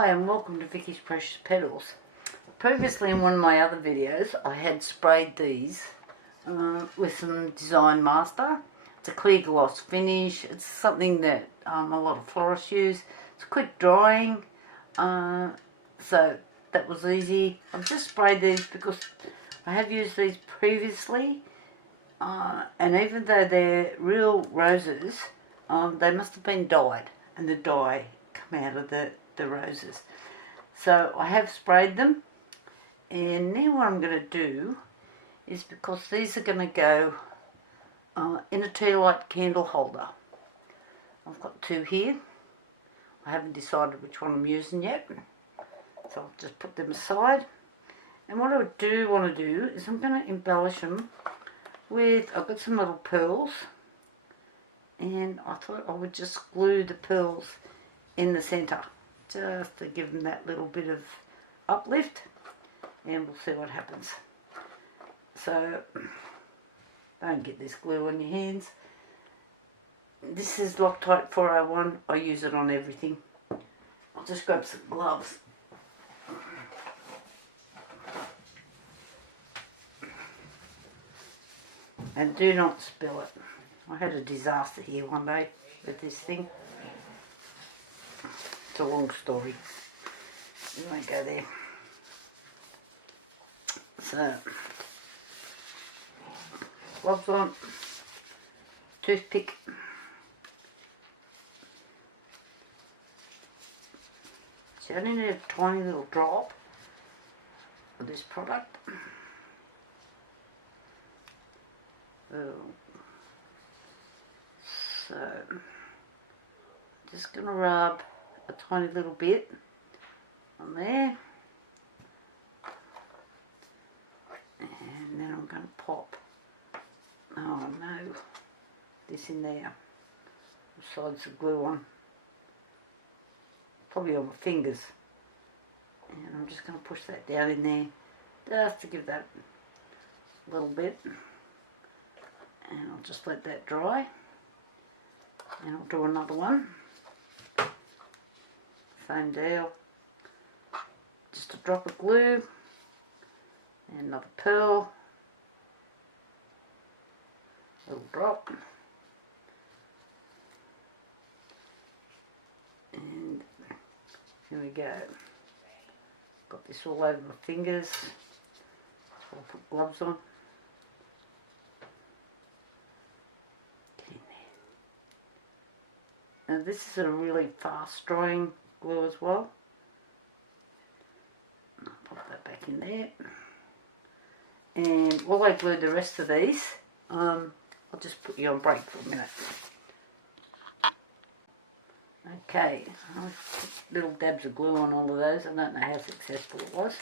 Hi and welcome to Vicky's Precious Petals. Previously in one of my other videos I had sprayed these with some Design Master. It's a clear gloss finish. It's something that a lot of florists use. It's quick drying, so that was easy. I've just sprayed these because I have used these previously, and even though they're real roses, they must have been dyed, and the dye come out of the roses. So I have sprayed them, and now what I'm going to do is, because these are going to go in a Tealight candle holder. I've got two here. I haven't decided which one I'm using yet, so I'll just put them aside. And what I do want to do is I'm going to embellish them with, I've got some little pearls, and I thought I would just glue the pearls in the centre, just to give them that little bit of uplift, and we'll see what happens. So don't get this glue on your hands. This is Loctite 401. I use it on everything. I'll just grab some gloves. And do not spill it. I had a disaster here one day with this thing. It's a long story. We won't go there. So, gloves on, toothpick. So I only need a tiny little drop of this product. So, just going to rub a tiny little bit on there, and then I'm going to pop, oh no, this in there, besides the glue on, probably on my fingers, and I'm just going to push that down in there, just to give that a little bit, and I'll just let that dry, and I'll do another one. Same deal, just a drop of glue, and another pearl, little drop, and here we go. Got this all over my fingers, so I'll put gloves on. Get in there. Now this is a really fast drying glue as well. I'll pop that back in there, and while I glue the rest of these, I'll just put you on break for a minute. Okay, I put little dabs of glue on all of those. I don't know how successful it was,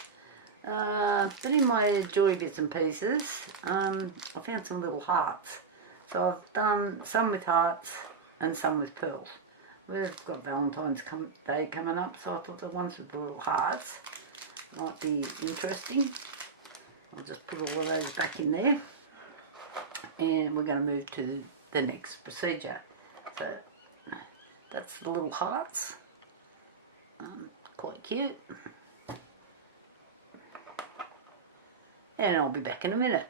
but in my joy bits and pieces, I found some little hearts, so I've done some with hearts and some with pearls. We've got Valentine's Day coming up, so I thought the ones with the little hearts might be interesting. I'll just put all of those back in there, and we're going to move to the next procedure. So that's the little hearts, quite cute, and I'll be back in a minute.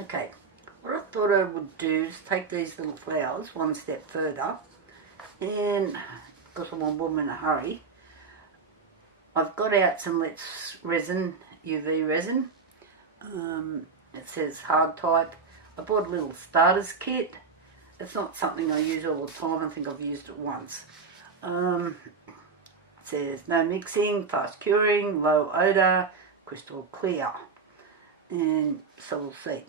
Okay, what I thought I would do is take these little flowers one step further, and because I'm a woman in a hurry, I've got out some resin, UV resin. It says hard type. I bought a little starters kit. It's not something I use all the time. I think I've used it once. It says no mixing, fast curing, low odour, crystal clear. And so we'll see.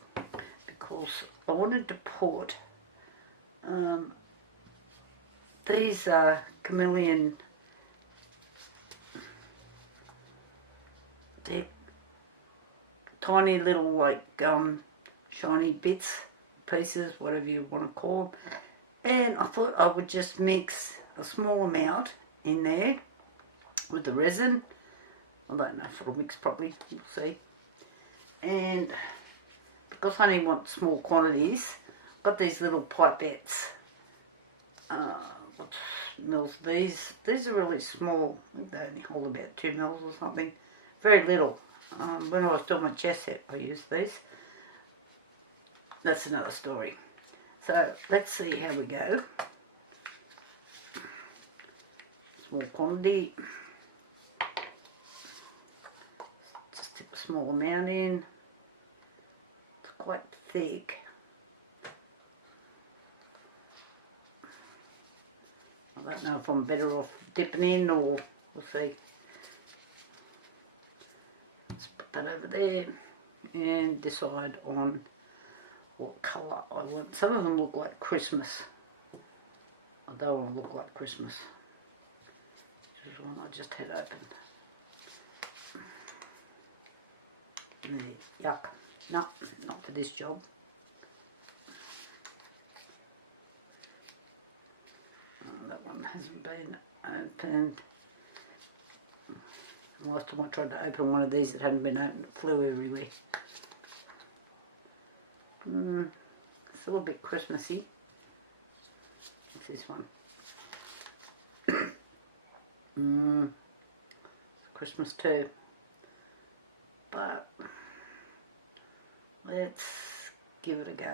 Because I wanted to put these chameleon, they're tiny little like shiny bits, pieces, whatever you want to call them, and I thought I would just mix a small amount in there with the resin. I don't know if it'll mix properly, you'll see. And because I only want small quantities, I've got these little pipettes, mils. These are really small. I think they only hold about 2 mils or something. Very little. When I was doing my chest set, I used these. That's another story. So let's see how we go. Small quantity. Just tip a small amount in. It's quite thick. I don't know if I'm better off dipping in, or we'll see. Let's put that over there and decide on what colour I want. Some of them look like Christmas. I don't want to look like Christmas. This is one I just had open. Yuck. No, not for this job. That one hasn't been opened. Last time I tried to open one of these that hadn't been opened, it flew everywhere. It's a little bit Christmassy. What's this one? It's Christmas too. But let's give it a go.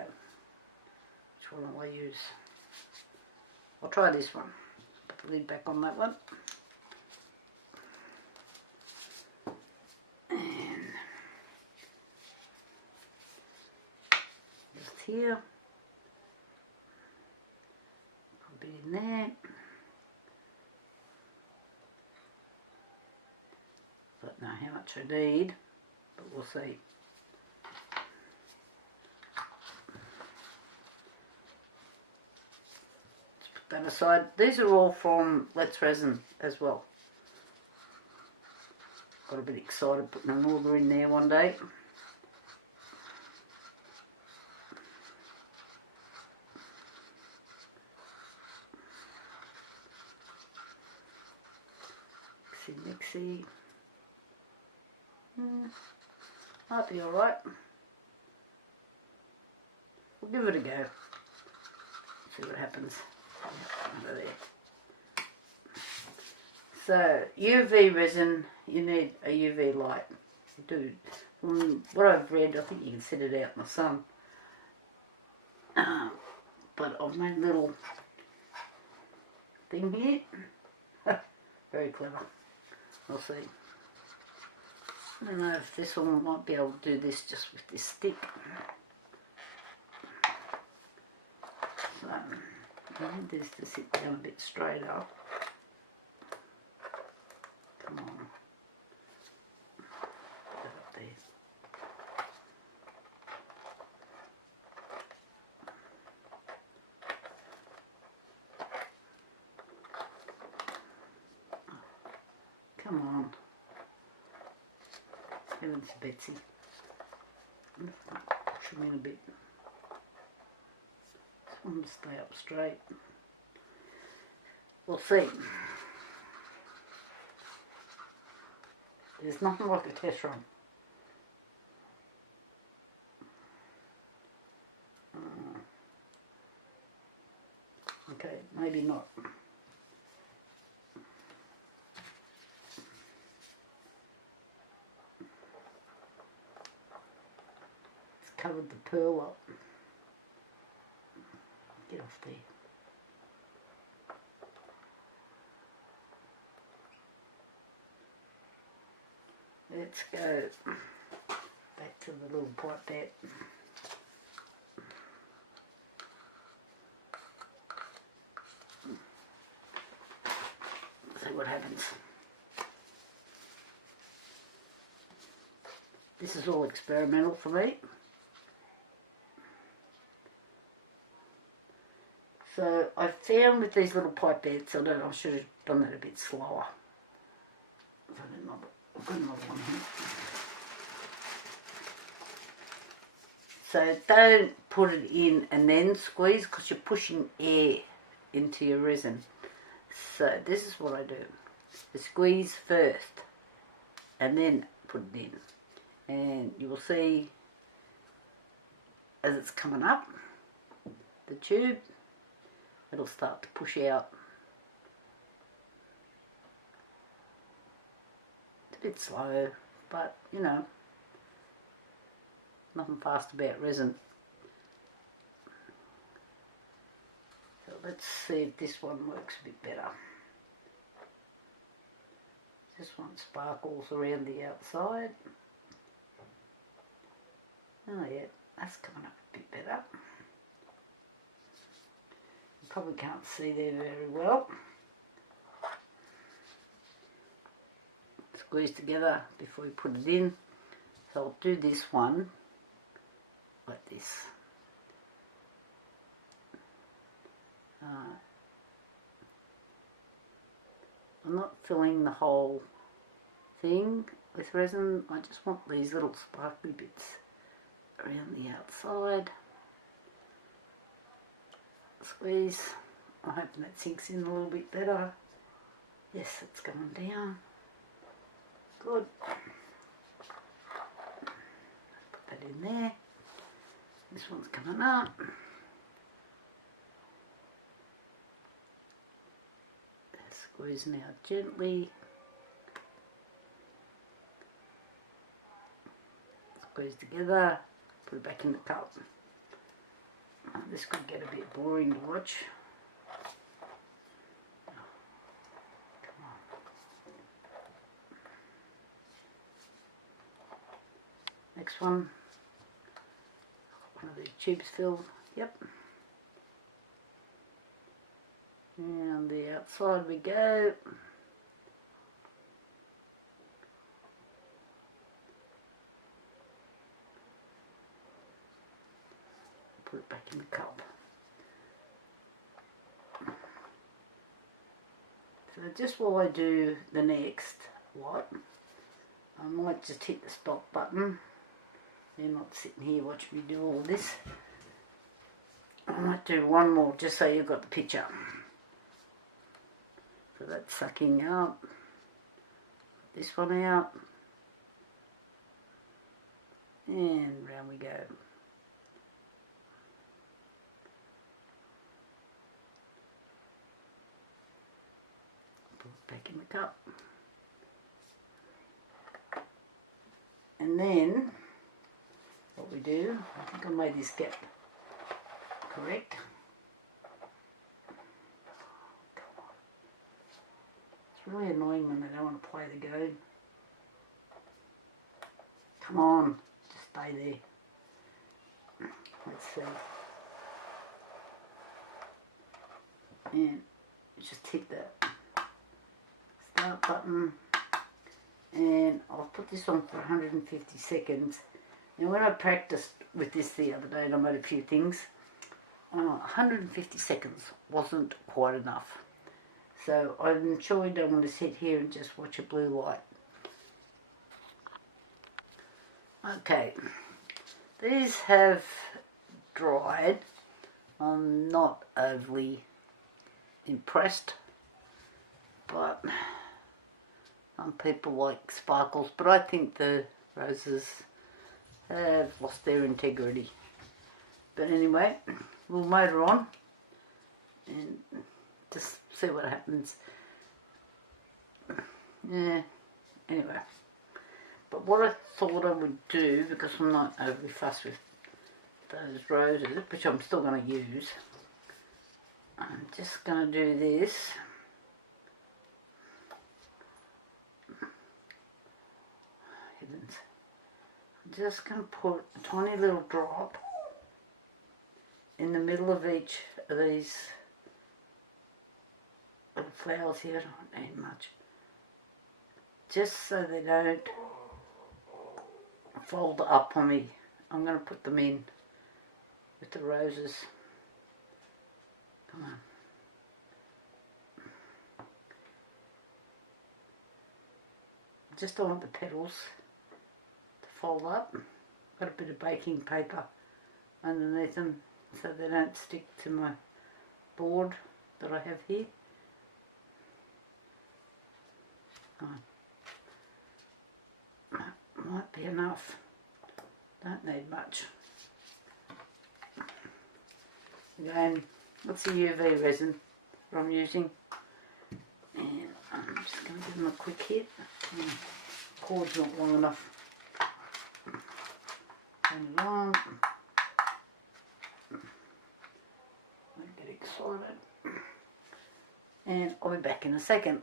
Which one will I use? I'll try this one. Put the lid back on that one. And just here. Put a bit in there. Don't know how much I need, but we'll see. That aside, these are all from Let's Resin as well. Got a bit excited putting an order in there one day. Mixy. Might be alright. We'll give it a go. See what happens. Under there. So UV resin, you need a UV light. You do. From what I've read, I think you can set it out in the sun. But I've made a little thing here. Very clever. We'll see. I don't know if this one might be able to do this just with this stick. So I need this to sit down a bit straighter. Come on. Put that up there. Come on. Heavens, Betsy. Push them in a bit. Just want them to stay up straight. We'll see. There's nothing like a test run. Okay, maybe not. It's covered the pearl up. Get off there. Let's go back to the little pipette. See what happens. This is all experimental for me. So I found with these little pipettes, I don't know, I should have done that a bit slower. I've got another one here. So don't put it in and then squeeze, because you're pushing air into your resin. So this is what I do. I squeeze first and then put it in. And you will see as it's coming up the tube, it'll start to push out a bit slow, but you know, nothing fast about resin. So let's see if this one works a bit better. This one sparkles around the outside. Oh yeah, that's coming up a bit better. You probably can't see there very well. Squeeze together before you put it in. So I'll do this one like this. I'm not filling the whole thing with resin. I just want these little sparkly bits around the outside. Squeeze. I'm hoping that sinks in a little bit better. Yes, it's going down. Good. Put that in there. This one's coming up. Squeeze now gently. Squeeze together. Put it back in the cup. This could get a bit boring to watch. Come on. Next one. One of these tubes filled. Yep. And the outside we go. Put it back in the cup. So just while I do the next lot, I might just hit the stop button. You're not sitting here watching me do all this. I might do one more just so you've got the picture. So that's sucking out. This one out. And round we go. Put it back in the cup. And then what we do, I think I made this gap correct. It's really annoying when they don't want to play the game. Come on, just stay there. Let's see. And just hit the start button. And I'll put this on for 150 seconds. And when I practiced with this the other day and I made a few things, 150 seconds wasn't quite enough. So I'm sure you don't want to sit here and just watch a blue light. Okay, these have dried. I'm not overly impressed, but some people like sparkles, but I think the roses have lost their integrity. But anyway, we'll motor on and just see what happens. Yeah, anyway. But what I thought I would do, because I'm not overly fussed with those roses, which I'm still going to use, I'm just going to do this. Heavens. I'm just going to put a tiny little drop in the middle of each of these little flowers here. I don't need much. Just so they don't fold up on me. I'm going to put them in with the roses. Come on. Just don't want the petals to fold up. Got a bit of baking paper underneath them so they don't stick to my board that I have here. Come on. Might be enough. Don't need much. Again, what's the UV resin that I'm using? And I'm just going to give them a quick hit. cord's not long enough. Turn it on. Don't get excited. And I'll be back in a second.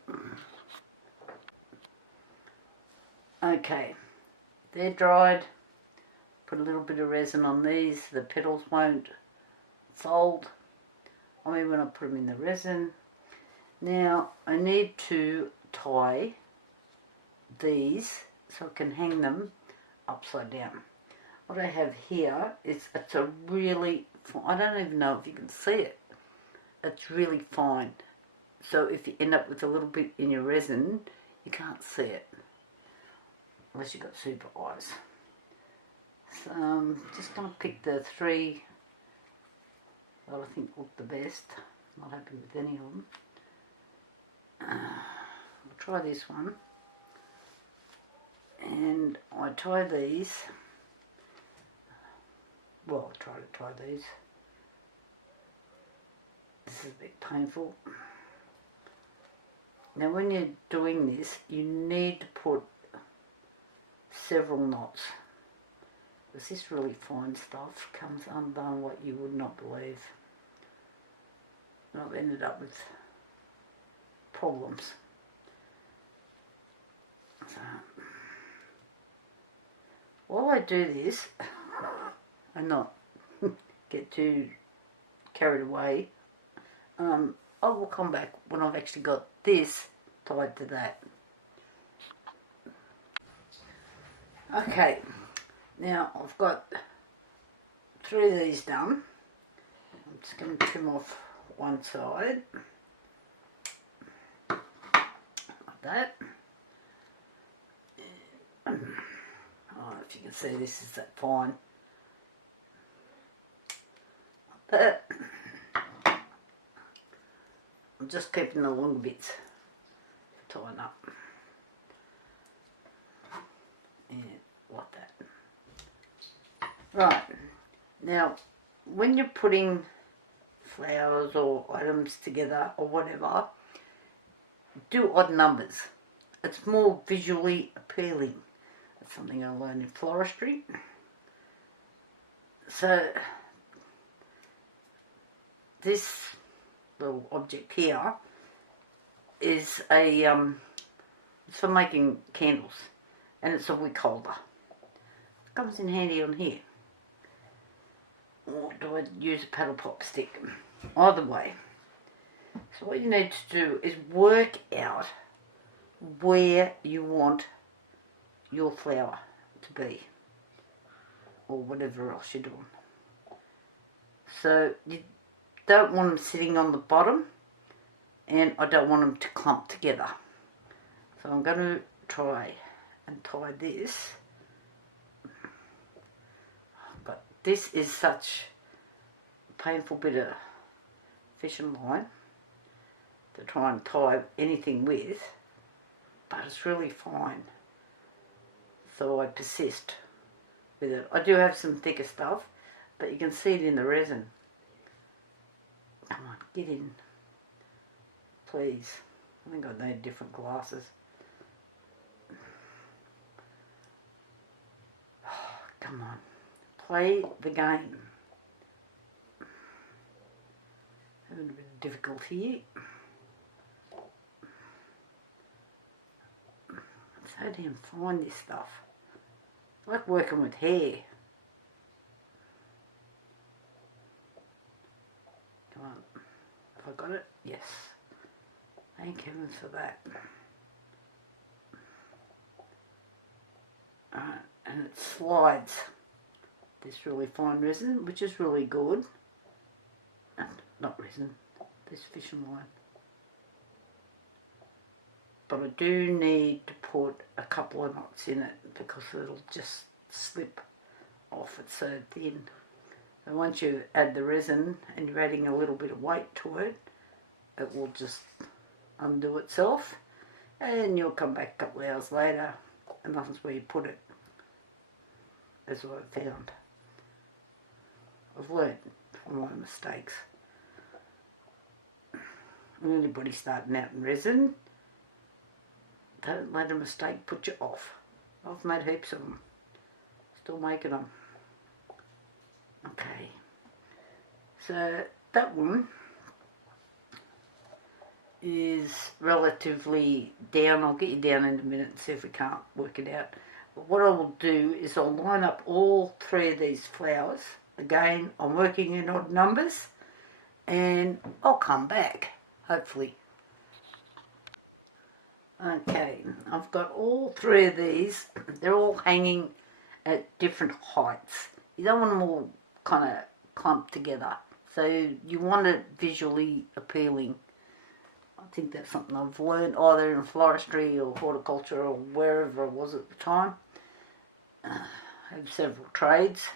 Okay, they're dried. Put a little bit of resin on these. The petals won't fold. I mean, when I put them in the resin. Now I need to tie these so I can hang them upside down. What I have here is, it's a really, I don't even know if you can see it. It's really fine. So if you end up with a little bit in your resin, you can't see it. Unless you've got super eyes. So I'm just going to pick the 3 that I think look the best. Not happy with any of them. I'll try this one. And I tie these. Well, I'll try to tie these. This is a bit painful. Now when you're doing this, you need to put several knots. Because this really fine stuff comes undone what you would not believe. And I've ended up with problems. So, while I do this, and not get too carried away, I will come back when I've actually got this tied to that. Okay, now I've got 3 of these done. I'm just going to trim off one side, like that. I don't know if you can see, this is that fine. Like that. I'm just keeping the longer bits for tying up. Yeah, like that. Right, now when you're putting flowers or items together or whatever, do odd numbers. It's more visually appealing. That's something I learned in floristry. So this little object here is a it's for making candles, and it's a wick holder. It comes in handy on here. Or do I use a paddle pop stick? Either way. So what you need to do is work out where you want your flower to be, or whatever else you're doing. So you don't want them sitting on the bottom, and I don't want them to clump together. So I'm going to try and tie this. But this is such a painful bit of fishing line to try and tie anything with, but it's really fine. So I persist with it. I do have some thicker stuff, but you can see it in the resin. Come on, get in. Please. I think I need different glasses. Oh, come on. Play the game. Having a bit of difficulty here. It's so damn fine, this stuff. It's like working with hair. Come on. Have I got it? Yes. Thank heavens for that. And it slides this really fine resin, which is really good. Not resin, this fishing line. But I do need to put a couple of knots in it because it'll just slip off. It's so thin. And once you add the resin and you're adding a little bit of weight to it, it will just undo itself, and you'll come back a couple of hours later and nothing's where you put it. That's what I found. I've learned from my mistakes. And anybody starting out in resin, don't let a mistake put you off. I've made heaps of them. Still making them. Okay. So that one is relatively down. I'll get you down in a minute and see if we can't work it out. But what I will do is I'll line up all 3 of these flowers. Again, I'm working in odd numbers and I'll come back, hopefully. Okay, I've got all 3 of these. They're all hanging at different heights. You don't want them all kind of clumped together. So you want it visually appealing. I think that's something I've learned either in floristry or horticulture or wherever I was at the time. I have several trades.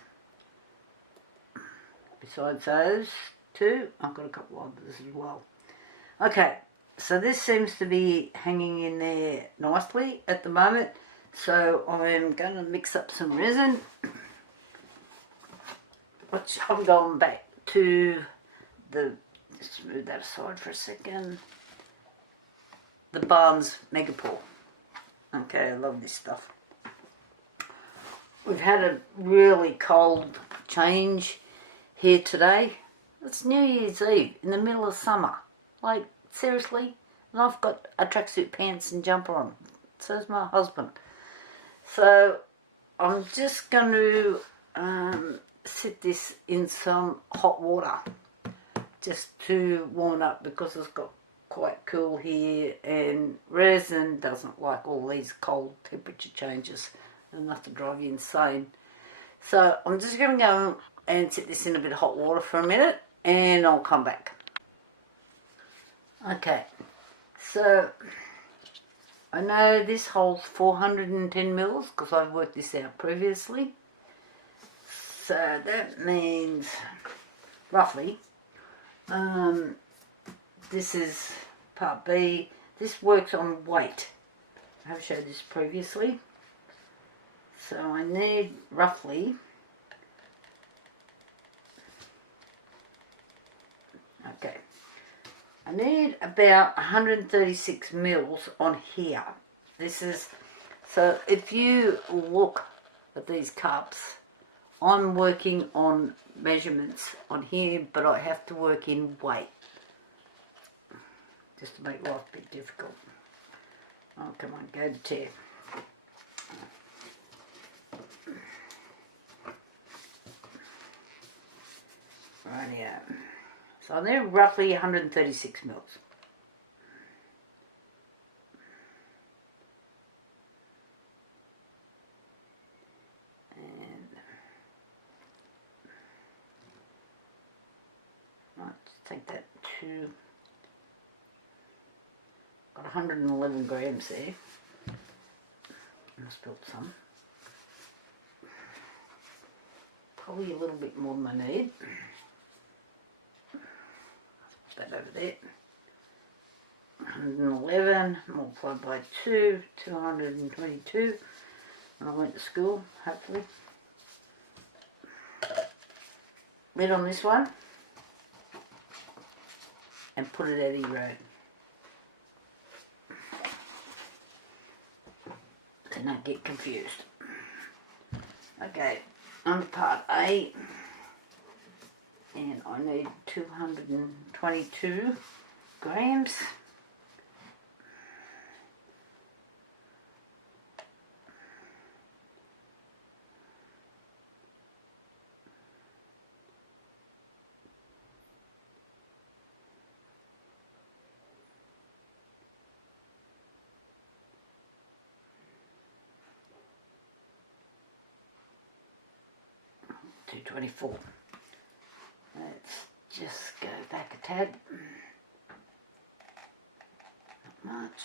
Besides those 2, I've got a couple others as well. Okay, so this seems to be hanging in there nicely at the moment. So I'm going to mix up some resin, which I'm going back to just move that aside for a second, the Barnes Megapore. Okay, I love this stuff. We've had a really cold change here today. It's New Year's Eve in the middle of summer. Like, seriously? And I've got a tracksuit pants and jumper on. So's my husband. So I'm just going to sit this in some hot water just to warm up, because it's got quite cool here and resin doesn't like all these cold temperature changes, enough to drive you insane. So I'm just going to go and sit this in a bit of hot water for a minute and I'll come back. Okay, so I know this holds 410 mils because I've worked this out previously. So that means roughly, this is part B. This works on weight. I have showed this previously. So I need roughly, okay, I need about 136 mils on here. This is, so if you look at these cups, I'm working on measurements on here, but I have to work in weight, just to make life a bit difficult. Oh, come on, go to tear. Rightio. So they're roughly 136 mils. And let's take that to, got 111 grams there. I spilled some. Probably a little bit more than I need. That over there. 111 multiplied by 2, 222. When I went to school, hopefully. Lid on this one and put it at E road. So not get confused. Okay, on part A. And I need 222 grams. $224. Let's just go back a tad. Not much.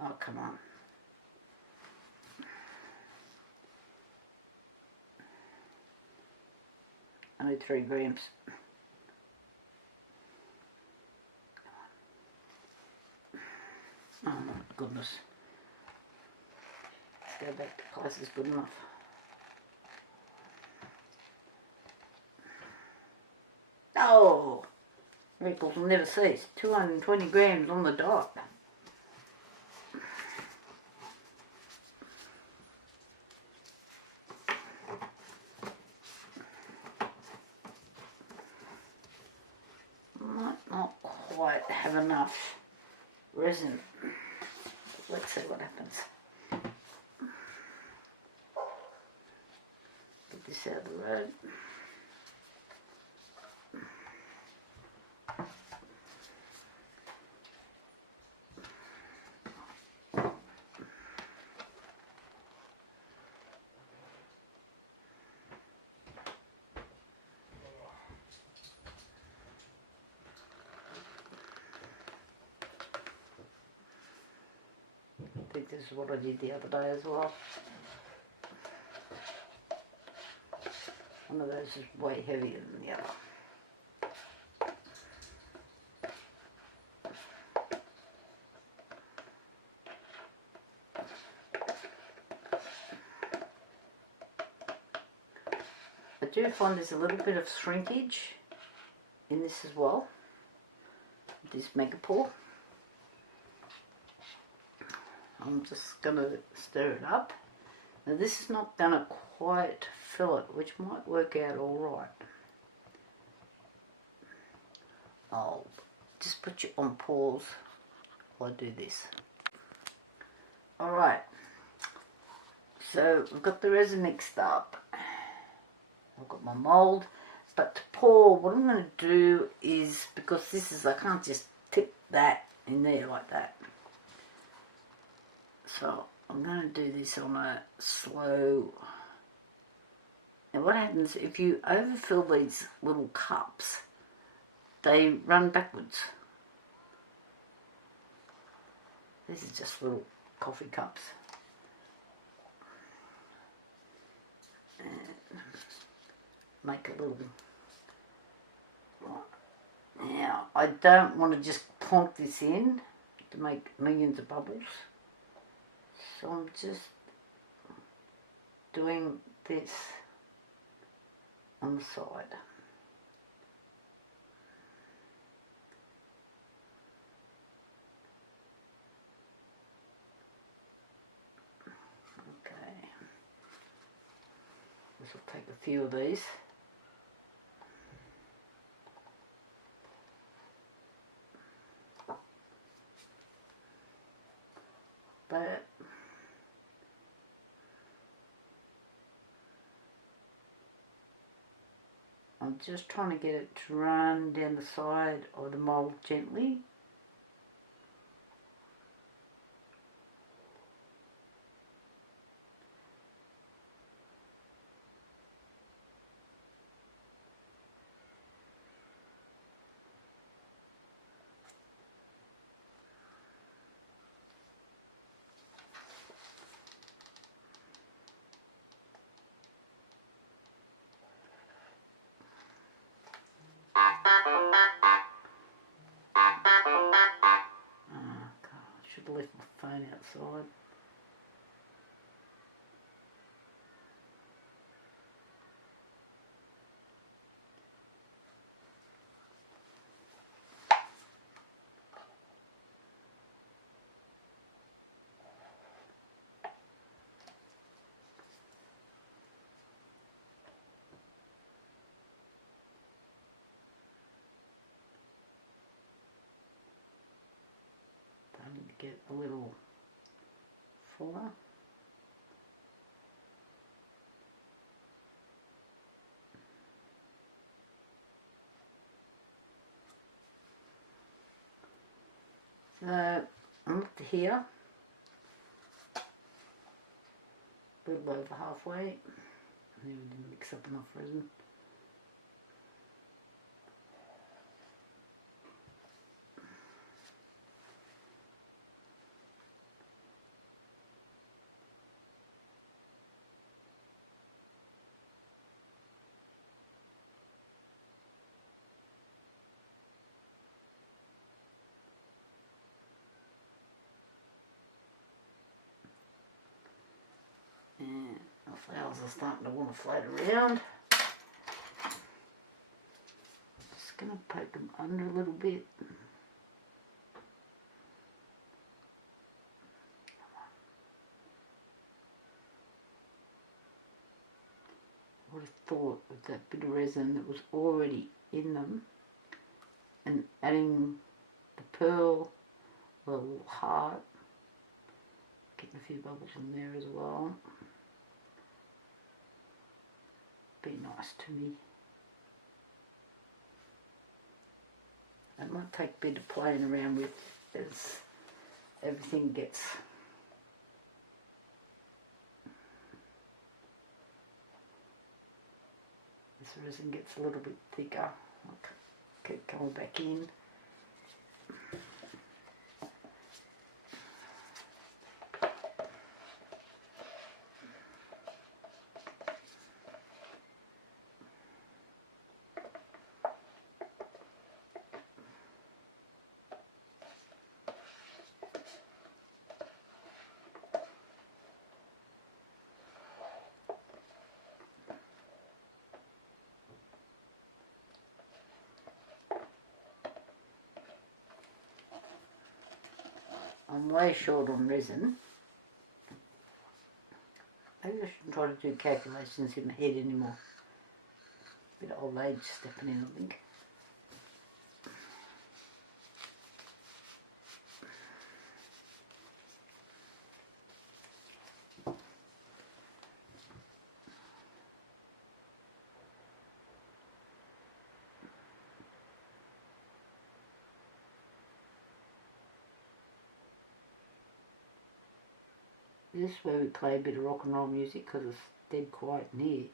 Oh, come on. Only 3 grams. Oh my goodness. Let's go back to close is good enough. Oh, miracles will never cease. 220 grams on the dot. might not quite have enough resin. Let's see what happens. Get this out of the road. I think this is what I did the other day as well. One of those is way heavier than the other. I do find there's a little bit of shrinkage in this as well, this megapore. I'm just going to stir it up. Now this is not going to quite fill it, which might work out alright. I'll just put you on pause while I do this. Alright, so we've got the resin mixed up. I've got my mould, but to pour, what I'm going to do is, because this is, I can't just tip that in there like that. So I'm going to do this on a slow. Now what happens if you overfill these little cups, they run backwards. These are just little coffee cups. And make a little. Now I don't want to just plonk this in to make millions of bubbles. So I'm just doing this on the side. Okay. This will take a few of these. But I'm just trying to get it to run down the side of the mould gently. I should have left my phone outside. I need to get a little fuller. So I'm up to here, a little over halfway. And then we didn't mix up enough resin. And the flowers are starting to want to float around. Just going to poke them under a little bit. I would have thought with that bit of resin that was already in them, and adding the pearl, a little heart, getting a few bubbles in there as well. Be nice to me. It might take a bit of playing around with as everything gets this resin gets a little bit thicker. I'll keep coming back in. I'm way short on resin. Maybe I shouldn't try to do calculations in my head anymore. Bit of old age stepping in, I think. This is where we play a bit of rock and roll music because it's dead quiet in here.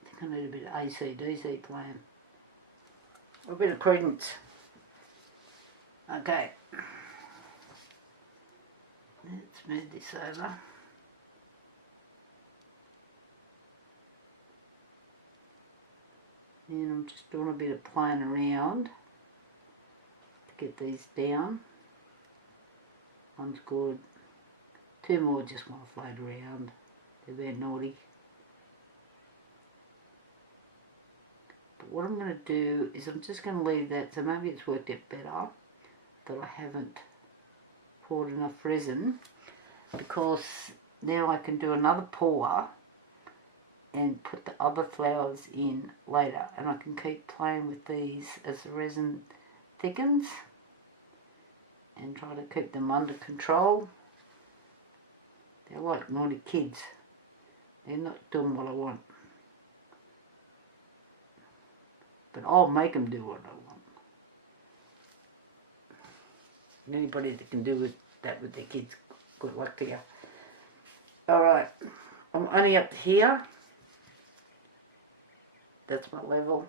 I think I need a bit of AC/DC playing. A bit of Credence. Okay. Let's move this over. And I'm just doing a bit of playing around to get these down. One's good. Two more just want to float around. They're a bit naughty. But what I'm going to do is I'm just going to leave that, so maybe it's worked out better that I haven't poured enough resin, because now I can do another pour and put the other flowers in later, and I can keep playing with these as the resin thickens and try to keep them under control. They're like naughty kids. They're not doing what I want, but I'll make them do what I want. And anybody that can do that with their kids, good luck to you. Alright, I'm only up to here. That's my level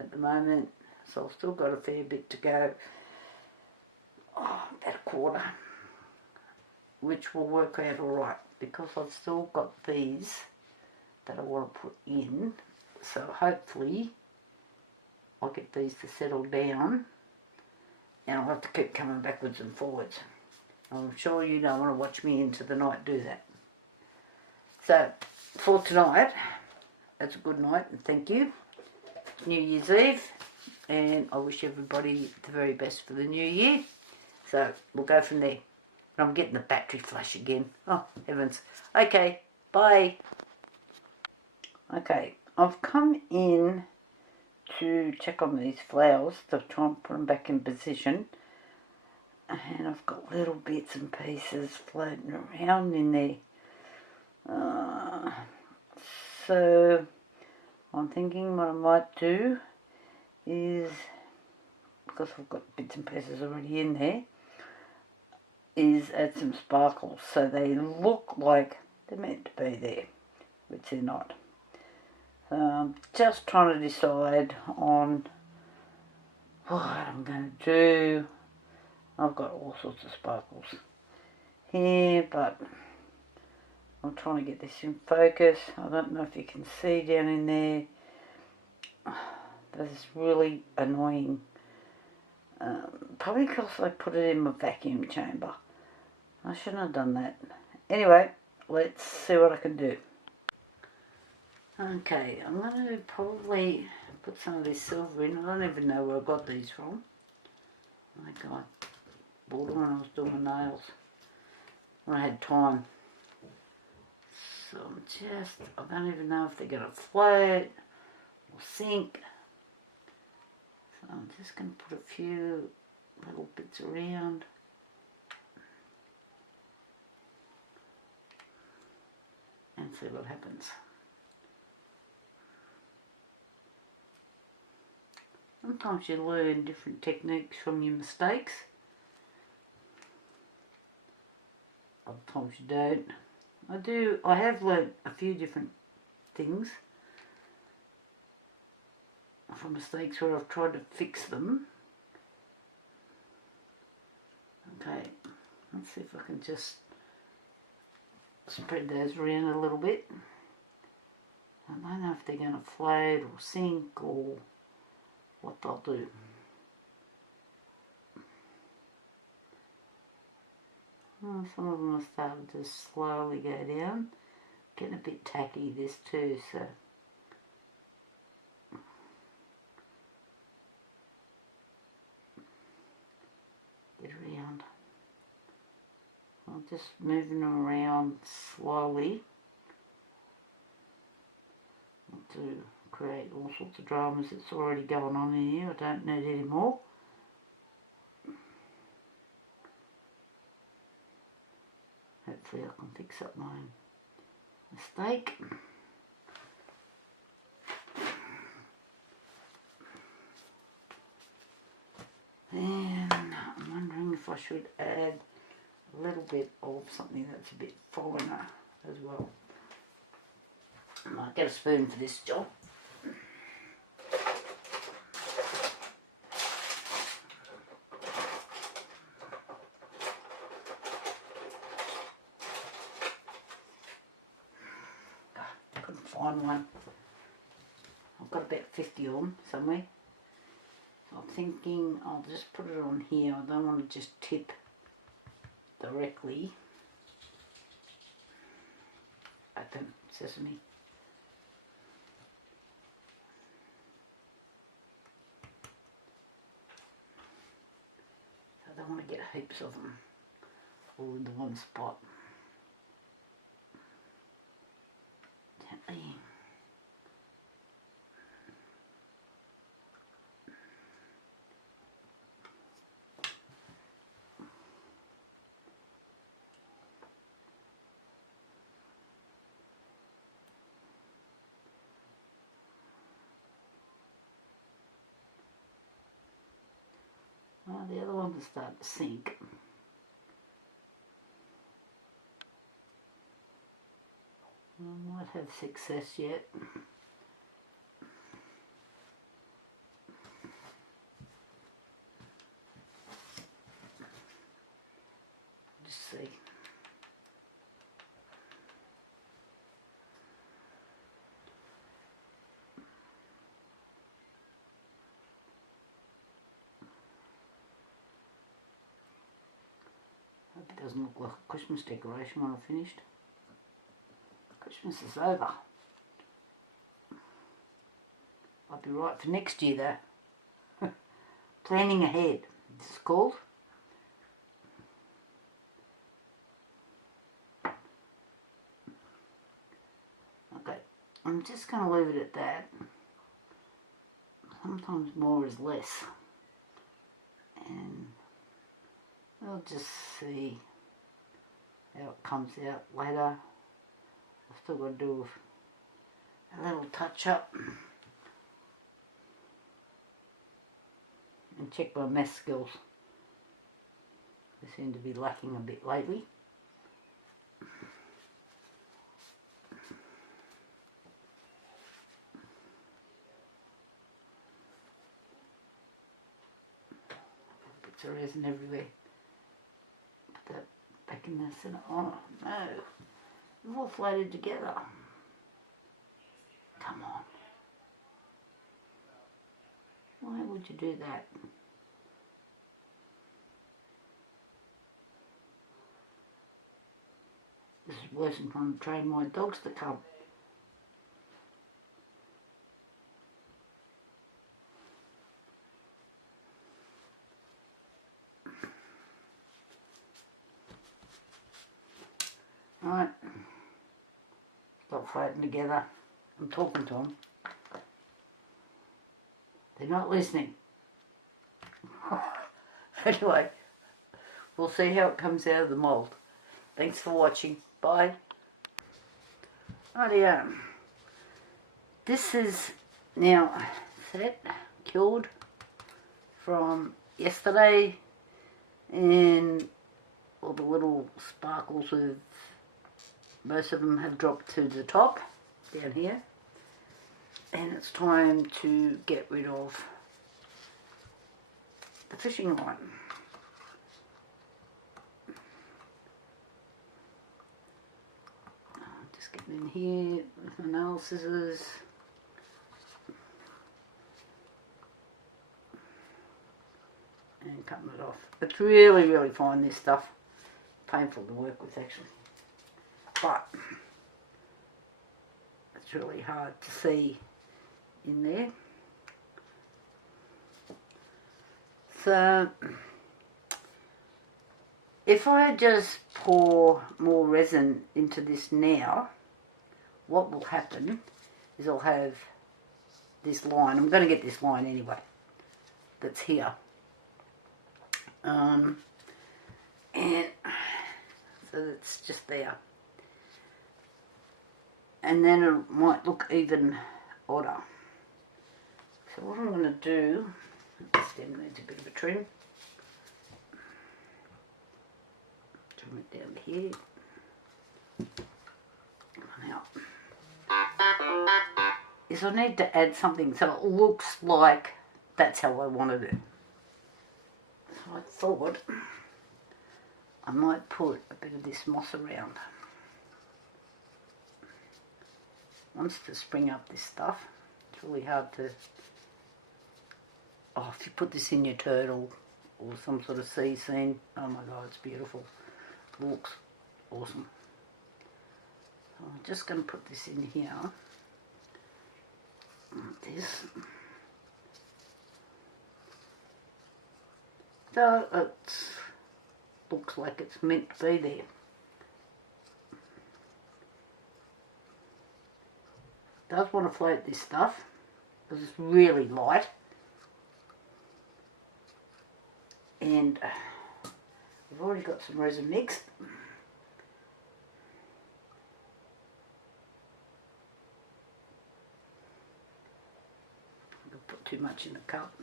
at the moment, so I've still got a fair bit to go. Oh, about a quarter, which will work out alright, because I've still got these that I want to put in, so hopefully I'll get these to settle down, and I'll have to keep coming backwards and forwards. I'm sure you don't want to watch me into the night do that. So, for tonight, that's a good night, and thank you. It's New Year's Eve, and I wish everybody the very best for the new year. So we'll go from there. And I'm getting the battery flash again. Oh, heavens. Okay, bye. Okay, I've come in to check on these flowers to try and put them back in position. And I've got little bits and pieces floating around in there. So I'm thinking what I might do is, because I've got bits and pieces already in there, is add some sparkles so they look like they're meant to be there, which they're not. So I'm just trying to decide on what I'm going to do. I've got all sorts of sparkles here, but I'm trying to get this in focus. I don't know if you can see down in there. This is really annoying. Probably because I put it in my vacuum chamber. I shouldn't have done that. Anyway, let's see what I can do. Okay, I'm going to probably put some of this silver in. I don't even know where I got these from. I think I bought them when I was doing my nails, when I had time. So I don't even know if they're going to float or sink. So I'm just going to put a few little bits around. And see what happens. Sometimes you learn different techniques from your mistakes. Other times you don't. I have learned a few different things from mistakes where I've tried to fix them. Okay, let's see if I can just spread those around a little bit. I don't know if they're going to float or sink or what they'll do. Oh, some of them are starting to slowly go down. Getting a bit tacky this too, so get around. I'm just moving them around slowly to create all sorts of dramas that's already going on in here. I don't need any more. Hopefully I can fix up my mistake. And I'm wondering if I should add a little bit of something that's a bit finer as well. I might get a spoon for this job. Couldn't find one. I've got about 50 on somewhere. So I'm thinking I'll just put it on here. I don't want to just tip directly. Open sesame. So I don't want to get heaps of them all in the one spot. Gently. Well, the other ones are starting to sink. I might have success yet. Just see. Hope it doesn't look like a Christmas decoration when I'm finished. Christmas is over. I'll be right for next year though. Planning ahead, it's called. Okay, I'm just going to leave it at that. Sometimes more is less. And we'll just see how it comes out later. I've still got to do a little touch up and check my math skills. They seem to be lacking a bit lately. Bits of resin everywhere. Put that back in the centre. Oh no, they've all floated together. Come on. Why would you do that? This is worse than trying to train my dogs to come. Right. floating together. I'm talking to them. They're not listening. Anyway, we'll see how it comes out of the mould. Thanks for watching. Bye. Rightio. This is now set, cured from yesterday, and all the little sparkles have, most of them have dropped to the top down here, and it's time to get rid of the fishing line. Just getting in here with my nail scissors. And cutting it off. It's really, really fine, this stuff. Painful to work with, actually. But it's really hard to see in there. So, if I just pour more resin into this now, what will happen is I'll have this line. I'm going to get this line anyway. That's here. And so it's just there, and then it might look even odder. So what I'm going to do, this stem needs a bit of a trim. Trim it down here. Now, is I need to add something so it looks like that's how I wanted it. I thought I might put a bit of this moss around. Wants to spring up this stuff. It's really hard to... Oh, if you put this in your turtle or some sort of sea scene, oh my god, it's beautiful. It looks awesome. So I'm just going to put this in here. Like this. So it looks like it's meant to be there. Does want to float this stuff because it's really light, and I've already got some resin mixed. I'll put too much in the cup.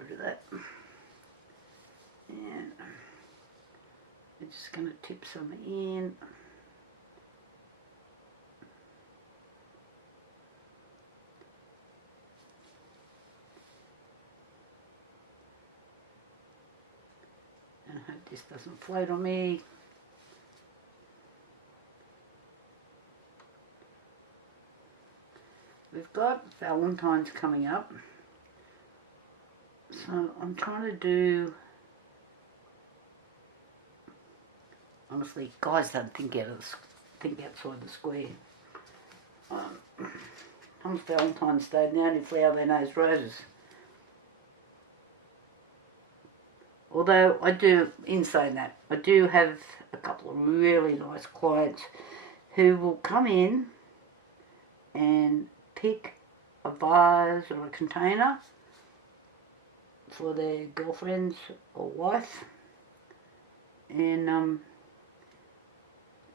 Rid of that, and we're just going to tip some in. And I hope this doesn't float on me. We've got Valentine's coming up. So I'm trying to do, honestly, guys don't think outside the square. Comes Valentine's Day, and the only flower they know is roses. Although I do, in saying that, I do have a couple of really nice clients who will come in and pick a vase or a container for their girlfriends or wife, and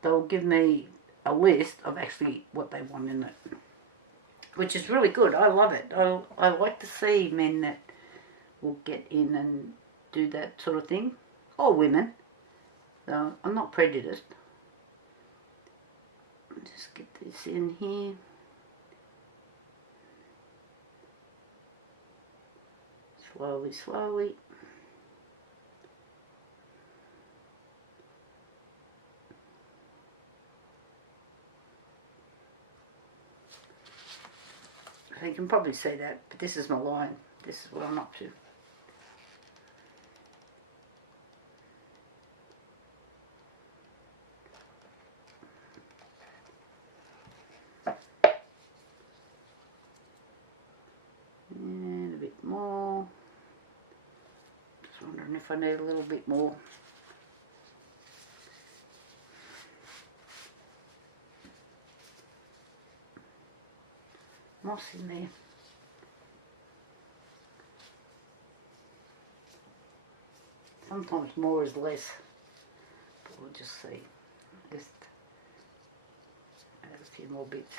they'll give me a list of actually what they want in it, which is really good. I love it. I like to see men that will get in and do that sort of thing, or women. So I'm not prejudiced. Just get this in here. Slowly, slowly. So you can probably see that, but this is my line. This is what I'm up to. And a bit more. Just wondering if I need a little bit more. moss in there. Sometimes more is less, but we'll just see. Just add a few more bits.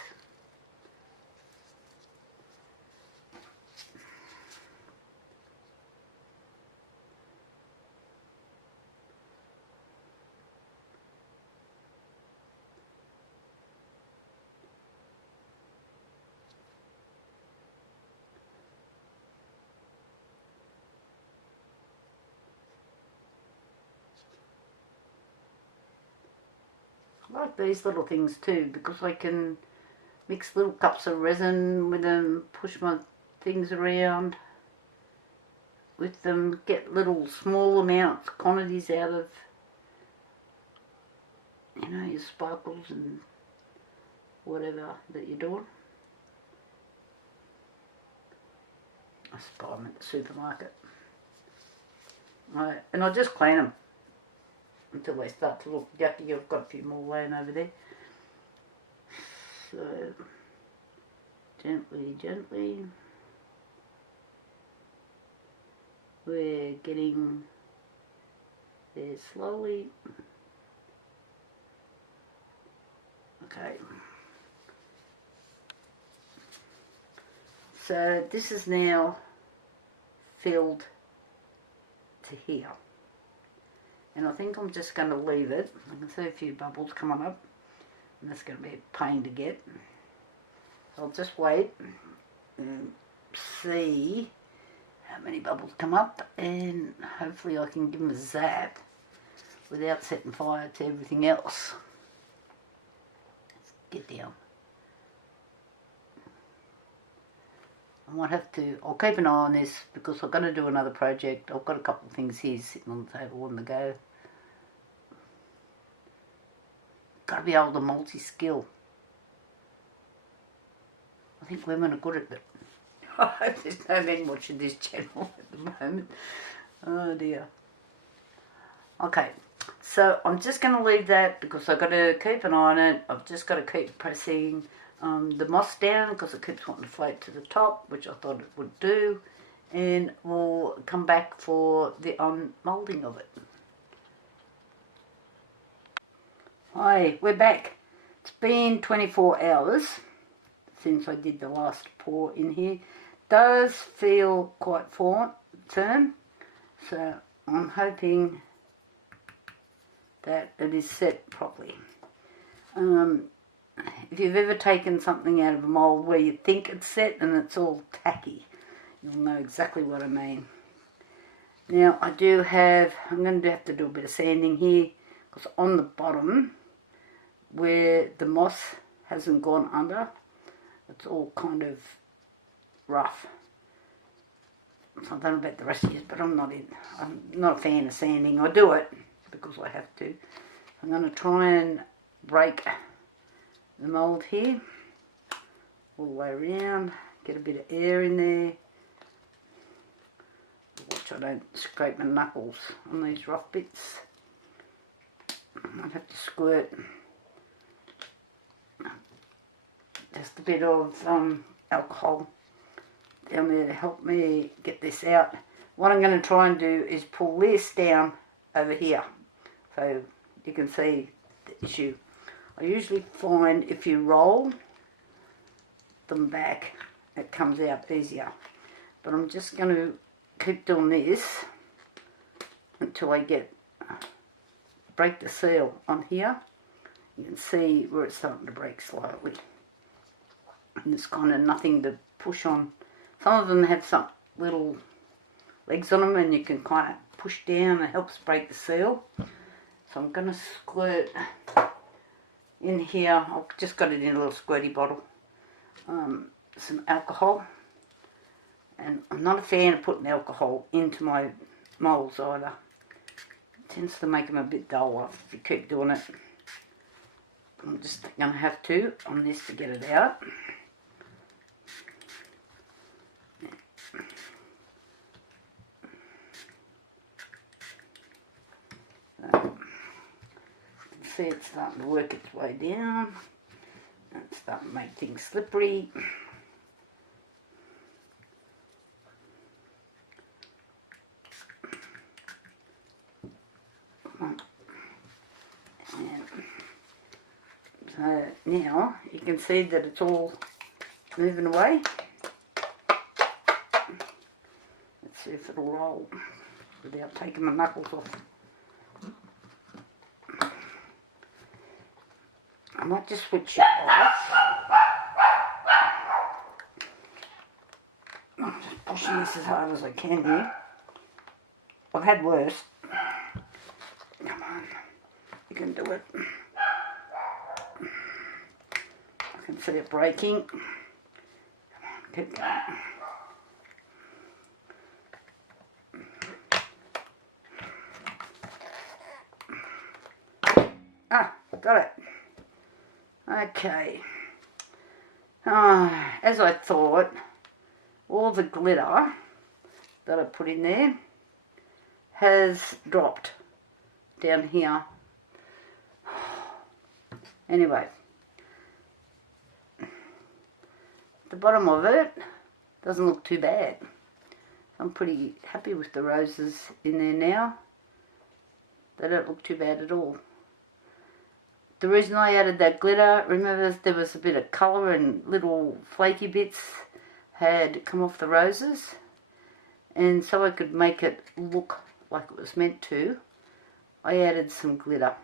I like these little things too because I can mix little cups of resin with them, push my things around with them, get little small amounts, quantities out of, you know, your sparkles and whatever that you're doing. I buy them at the supermarket. And I just clean them until they start to look yucky. I've got a few more laying over there. So, gently, gently. We're getting there slowly. Okay. So this is now filled to here. And I think I'm just going to leave it. I can see a few bubbles coming up. And that's going to be a pain to get. I'll just wait and see how many bubbles come up. And hopefully I can give them a zap without setting fire to everything else. Let's get down. I might have to, I'll keep an eye on this because I'm going to do another project. I've got a couple of things here sitting on the table on the go. Got to be able to multi-skill. I think women are good at it. I hope there's no men watching this channel at the moment. Oh dear. Okay, so I'm just going to leave that because I've got to keep an eye on it. I've just got to keep pressing the moss down because it keeps wanting to float to the top, which I thought it would do, and we'll come back for the unmoulding of it. Hi, we're back. It's been 24 hours since I did the last pour in here. Does feel quite firm, so I'm hoping that it is set properly. If you've ever taken something out of a mould where you think it's set and it's all tacky, you'll know exactly what I mean. Now I do have, I'm going to have to do a bit of sanding here because on the bottom where the moss hasn't gone under, it's all kind of rough. So I don't know about the rest of you, but I'm not a fan of sanding. I do it because I have to. I'm going to try and break the mould here all the way around, get a bit of air in there. Watch I don't scrape my knuckles on these rough bits. I'll have to squirt just a bit of alcohol down there to help me get this out. What I'm going to try and do is pull this down over here so you can see the issue. I usually find if you roll them back, it comes out easier. But I'm just going to keep doing this until I break the seal on here. You can see where it's starting to break slightly. And there's kind of nothing to push on. Some of them have some little legs on them and you can kind of push down. It helps break the seal. So I'm going to squirt in here. I've just got it in a little squirty bottle. Some alcohol. And I'm not a fan of putting alcohol into my moulds either. It tends to make them a bit dull if you keep doing it. I'm just going to have to on this to get it out. See, it's starting to work its way down. It's starting to make things slippery. So now you can see that it's all moving away. Let's see if it'll roll without taking my knuckles off. I might just switch it off. I'm just pushing this as hard as I can here. I've had worse. Come on, you can do it. I can see it breaking. Come on, keep going. Ah, got it. Okay. As I thought, all the glitter that I put in there has dropped down here. Anyway, the bottom of it doesn't look too bad. I'm pretty happy with the roses in there now. They don't look too bad at all. The reason I added that glitter, remember there was a bit of colour and little flaky bits had come off the roses, and so I could make it look like it was meant to, I added some glitter.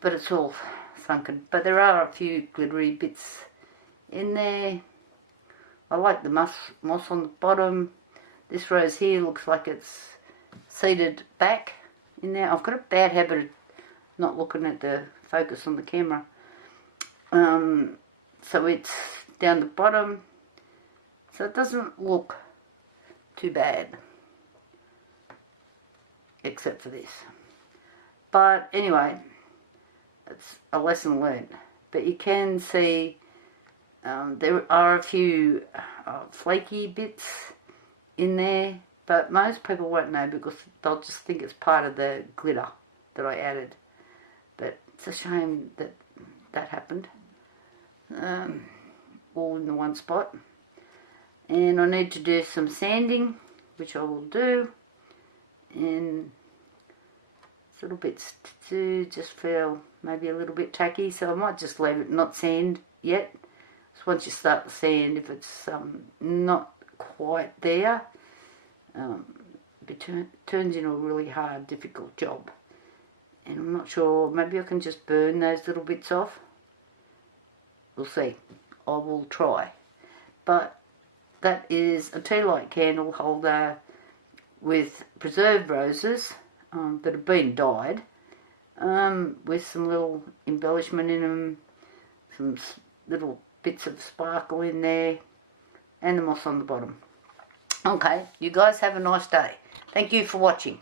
But it's all sunken. But there are a few glittery bits in there. I like the moss on the bottom. This rose here looks like it's seated back in there. I've got a bad habit of not looking at the focus on the camera. So it's down the bottom. So it doesn't look too bad. Except for this. But anyway, it's a lesson learned. But you can see there are a few flaky bits in there, but most people won't know because they'll just think it's part of the glitter that I added. But it's a shame that that happened, all in the one spot. And I need to do some sanding, which I will do, and little bits to just feel maybe a little bit tacky, so I might just leave it not sand yet. So once you start the sand, if it's not quite there, it turns into a really hard, difficult job. And I'm not sure, maybe I can just burn those little bits off. We'll see. I will try. But that is a Tealight candle holder with preserved roses that have been dyed, with some little embellishment in them, some little bits of sparkle in there, and the moss on the bottom. Okay, you guys have a nice day. Thank you for watching.